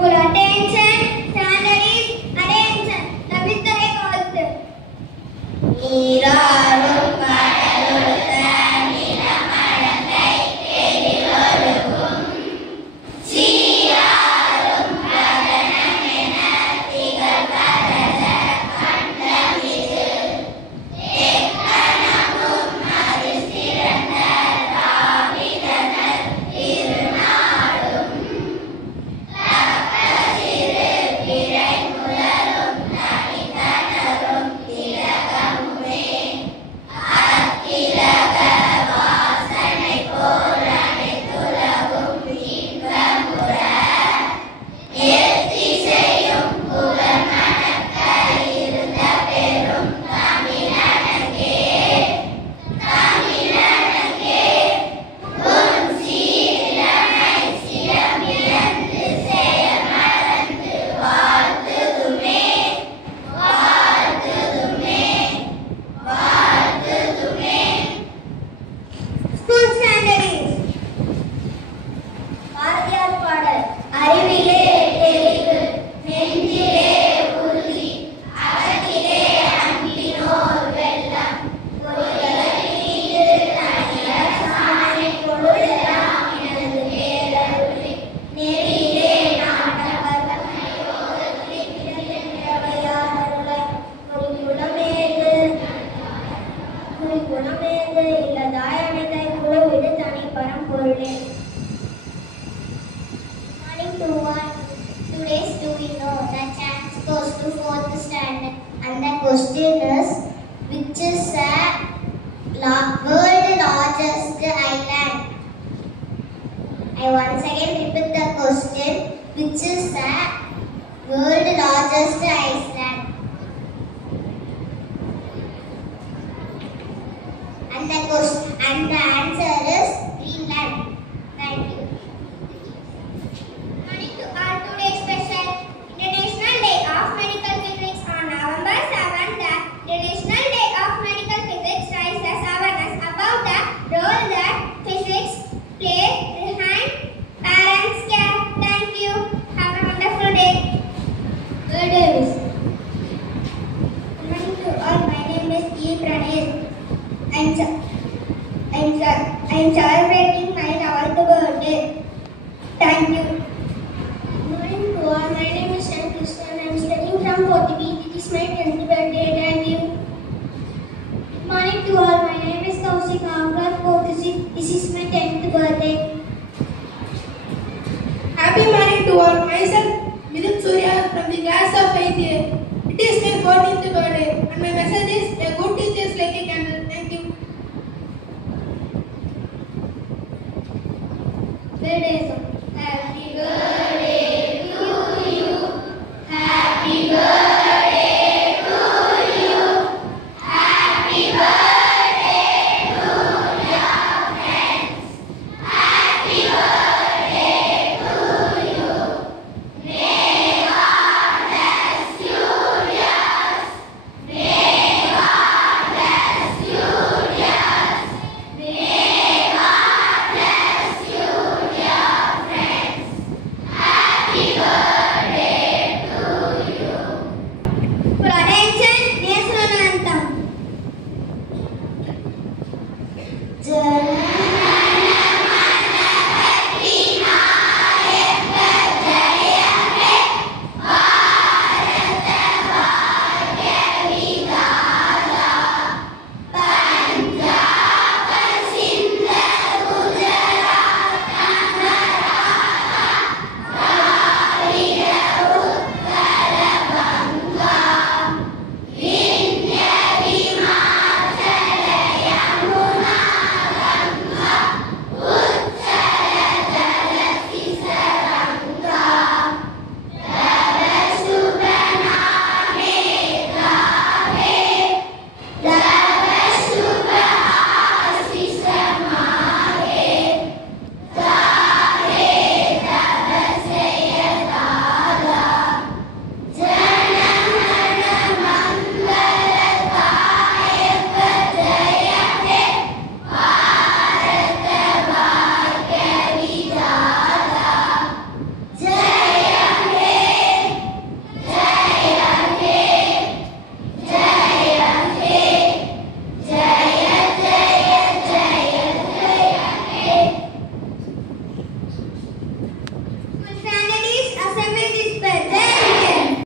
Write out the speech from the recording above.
Full attention. Standard is attention. தவிர்த்தலை கோர்த்து. நீராறும் கடலுத்த நிலமடந்தை எதிரொருகும் சீராறும் ககனமென திகழ்வரத கண்டமிது எக்கணமும் அது சிறந்த தாவிதனர் திருநாடும் தக்கசிறு பிறை முதலும் தனித்தனரும் திலகமுமே அத்திலக வாசனை போல் அனைத்துலகும் இன்பமுற எத்திசையும் புகழ் மணக்க இருந்த பெரும் தமிழனகே உன் சீரிலமை சிலமிழந்து செயமறந்து வாழ்த்துதுமே வாழ்த்துதுமே வாழ்த்துதுமே. ஸ்கூல் ஸ்டாண்டர்ட் பாரதியார் பாடல். அறிவிலே தெளிவு நெஞ்சிலே உறுதி அகத்திலே அன்பினோர் வெள்ளம் பொய்யலீது தனிய சாமனை பொழுதெல்லாம் எனது பேரருளி நெறியிலே நாட்டவர் தன்மையோதற்றி பிறந்தவையாரருளை குறிகுணமேது இல்லதாயனைதை குழுவிடு தனி பரம்பொருளே. Morning to one. Today's do we know? The chance goes to fourth standard, and the question is, which is the world largest island? I once again repeat the question, which is the world largest island? And the answer is Greenland. Thank you. Morning to all. Today's special International Day of Medical Physics on November 7th. The International Day of Medical Physics raises awareness about the role that physics plays behind parents' care. Thank you. Have a wonderful day. Good day. Morning to all. My name is E. Pranesh. I'm